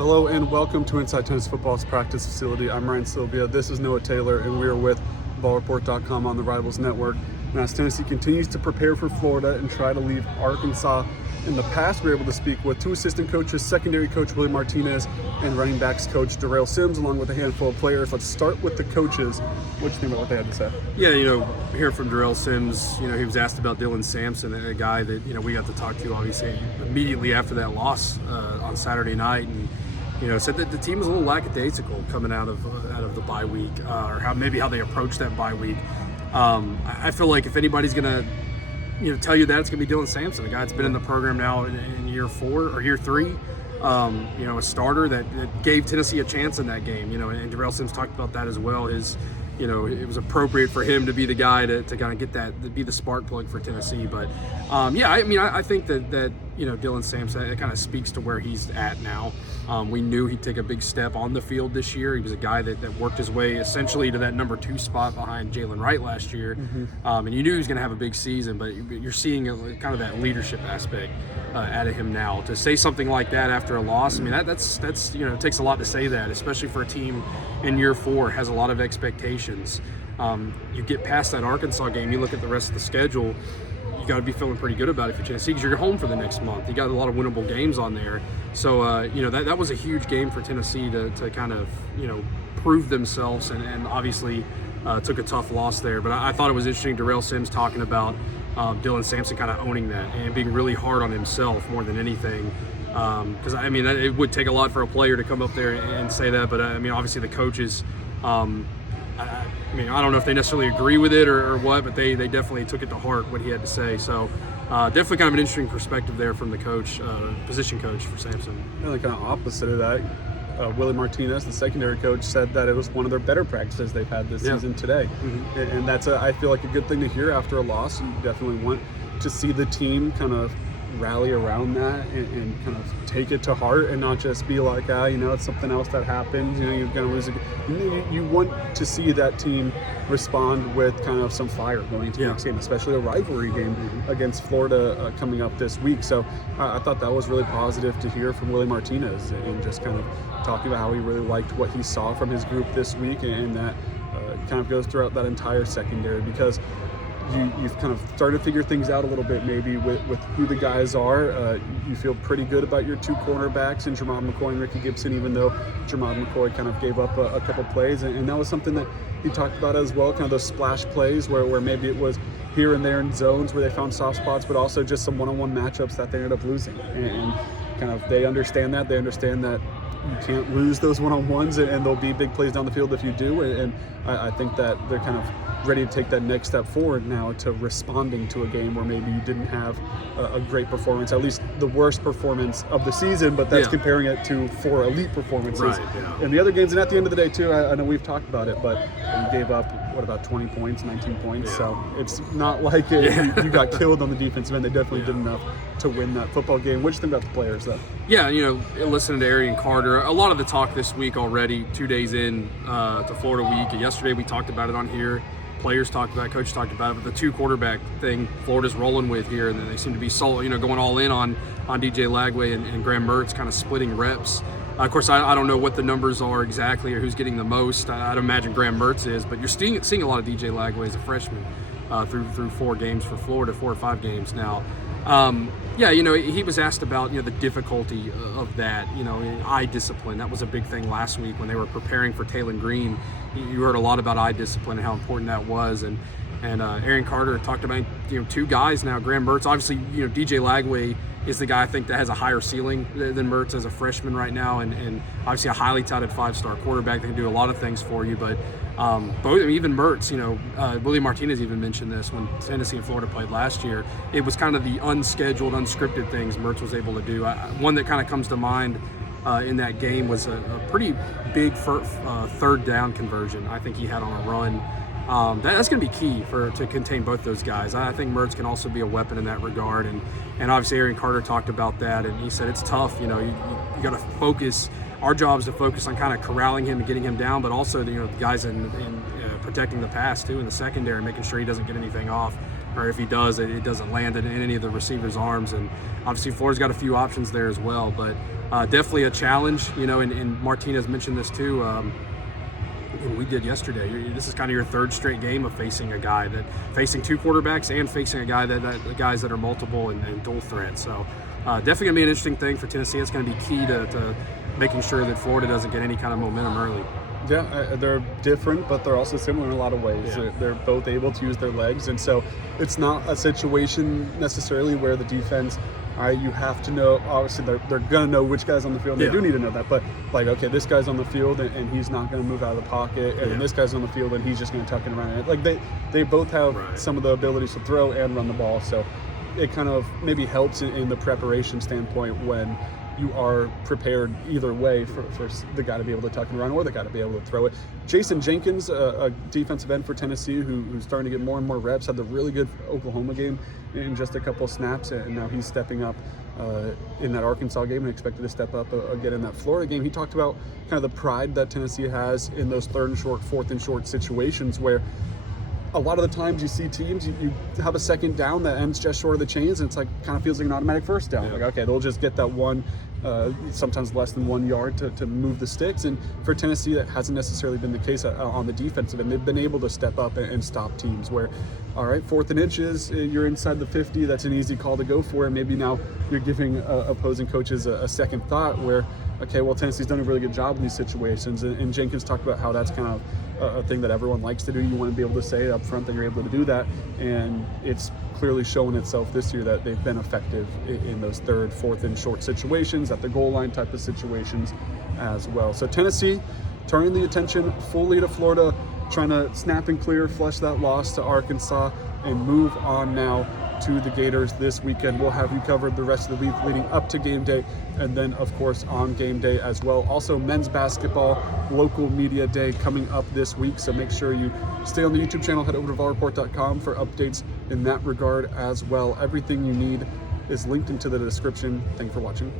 Hello and welcome to Inside Tennis Football's practice facility. I'm Ryan Sylvia. This is Noah Taylor, and we are with VolReport.com on the Rivals Network. And as Tennessee continues to prepare for Florida and try to leave Arkansas, in the past we were able to speak with two assistant coaches, secondary coach Willie Martinez and running backs coach Darrell Sims, along with a handful of players. Let's start with the coaches. What do you think about what they had to say? Yeah, hearing from Darrell Sims, he was asked about Dylan Samson, a guy that, we got to talk to obviously immediately after that loss on Saturday night, and said that the team was a little lackadaisical coming out of the bye week, or how they approached that bye week. I feel like if anybody's gonna tell you that, it's gonna be Dylan Samson, a guy that's been in the program now in year 4 or year 3. A starter that gave Tennessee a chance in that game. And Darrell Sims talked about that as well. It was appropriate for him to be the guy to kind of get that, to be the spark plug for Tennessee. But I think that Dylan Samson, it kind of speaks to where he's at now. We knew he'd take a big step on the field this year. He was a guy that worked his way essentially to that number 2 spot behind Jalen Wright last year. And you knew he was going to have a big season, but you're seeing kind of that leadership aspect out of him now. To say something like that after a loss, that's it takes a lot to say that, especially for a team in year 4 has a lot of expectations. You get past that Arkansas game, you look at the rest of the schedule, you got to be feeling pretty good about it for Tennessee because you're home for the next month. You got a lot of winnable games on there. So, that was a huge game for Tennessee to kind of, prove themselves and obviously took a tough loss there. But I thought it was interesting, Darrell Sims talking about Dylan Samson kind of owning that and being really hard on himself more than anything. Because, it would take a lot for a player to come up there and say that. But, obviously the coaches, I don't know if they necessarily agree with it or what, but they definitely took it to heart what he had to say. So definitely kind of an interesting perspective there from the coach, position coach for Samson. And the kind of opposite of that, Willie Martinez, the secondary coach, said that it was one of their better practices they've had this season today. And that's, I feel like, a good thing to hear after a loss. You definitely want to see the team kind of rally around that and kind of take it to heart and not just be like, it's something else that happened, you're going to lose it. You want to see that team respond with kind of some fire going into the next game, especially a rivalry game against Florida coming up this week. So I thought that was really positive to hear from Willie Martinez and just kind of talking about how he really liked what he saw from his group this week, and that kind of goes throughout that entire secondary, because you've kind of started to figure things out a little bit maybe with who the guys are. You feel pretty good about your 2 cornerbacks in Jermod McCoy and Ricky Gibson, even though Jermod McCoy kind of gave up a couple plays. And that was something that he talked about as well, kind of those splash plays where maybe it was here and there in zones where they found soft spots, but also just some one-on-one matchups that they ended up losing. And kind of they understand that. They understand that you can't lose those one-on-ones, and there'll be big plays down the field if you do. And I think that they're kind of ready to take that next step forward now to responding to a game where maybe you didn't have a great performance, at least the worst performance of the season, but that's comparing it to 4 elite performances. And the other games, and at the end of the day too, I know we've talked about it, but you gave up, about 20 points, 19 points. So it's not like you got killed on the defensive end. They definitely did enough to win that football game. What do you think about the players, though? Yeah, listening to Arian Carter, a lot of the talk this week already, 2 days in to Florida week. Yesterday we talked about it on here. Players talked about it, coaches talked about it, but the 2 quarterback thing Florida's rolling with here, and they seem to be going all in on DJ Lagway and Graham Mertz, kind of splitting reps. Of course, I don't know what the numbers are exactly or who's getting the most. I'd imagine Graham Mertz is, but you're seeing a lot of DJ Lagway as a freshman through 4 games for Florida, 4 or 5 games now. He was asked about the difficulty of that, eye discipline. That was a big thing last week when they were preparing for Taylor Green. You heard a lot about eye discipline and how important that was, and Arian Carter talked about 2 guys now. Graham Mertz, obviously, DJ Lagway is the guy I think that has a higher ceiling than Mertz as a freshman right now, and obviously a highly touted 5-star quarterback that can do a lot of things for you. But even Mertz, Willie Martinez even mentioned this when Tennessee and Florida played last year. It was kind of the unscheduled, unscripted things Mertz was able to do. One that kind of comes to mind in that game was a pretty big 3rd down conversion I think he had on a run. That's going to be key to contain both those guys. I think Mertz can also be a weapon in that regard, and obviously Arian Carter talked about that, and he said it's tough. You got to focus. Our job is to focus on kind of corralling him and getting him down, but also the guys in protecting the pass too in the secondary, making sure he doesn't get anything off. or if he does, it doesn't land in any of the receivers' arms. And obviously Florida's got a few options there as well, but definitely a challenge, and Martinez mentioned this too. And we did yesterday. This is kind of your third straight game of facing two quarterbacks and facing a guy guys that are multiple and dual threat. So definitely gonna be an interesting thing for Tennessee. It's gonna be key to making sure that Florida doesn't get any kind of momentum early. Yeah, they're different, but they're also similar in a lot of ways. Yeah. They're both able to use their legs, and so it's not a situation necessarily where the defense, all right, you have to know, obviously they're going to know which guy's on the field. They do need to know that, but like, okay, this guy's on the field and he's not going to move out of the pocket, and this guy's on the field and he's just going to tuck it around. Like they both have some of the abilities to throw and run the ball, so it kind of maybe helps in the preparation standpoint when you are prepared either way for the guy to be able to tuck and run or the guy to be able to throw it. Jason Jenkins, a defensive end for Tennessee who's starting to get more and more reps, had the really good Oklahoma game in just a couple of snaps, and now he's stepping up in that Arkansas game and expected to step up again in that Florida game. He talked about kind of the pride that Tennessee has in those third and short, fourth and short situations where a lot of the times you see teams, you have a second down that ends just short of the chains, and it's like kind of feels like an automatic first down. Like, okay, they'll just get that one, sometimes less than 1 yard to move the sticks. And for Tennessee, that hasn't necessarily been the case on the defensive end. They've been able to step up and stop teams where, all right, 4th and inches, you're inside the 50, that's an easy call to go for, and maybe now you're giving opposing coaches a second thought where, okay, well, Tennessee's done a really good job in these situations, and Jenkins talked about how that's kind of a thing that everyone likes to do. You want to be able to say up front that you're able to do that, and it's clearly shown itself this year that they've been effective in those third, fourth and short situations, at the goal line type of situations as well. So Tennessee turning the attention fully to Florida, trying to snap and clear, flush that loss to Arkansas, and move on now to the Gators this weekend. We'll have you covered the rest of the week leading up to game day, and then of course on game day as well. Also men's basketball local media day coming up this week, so make sure you stay on the YouTube channel. Head over to VolReport.com for updates in that regard as well. Everything you need is linked into the description. Thank you for watching.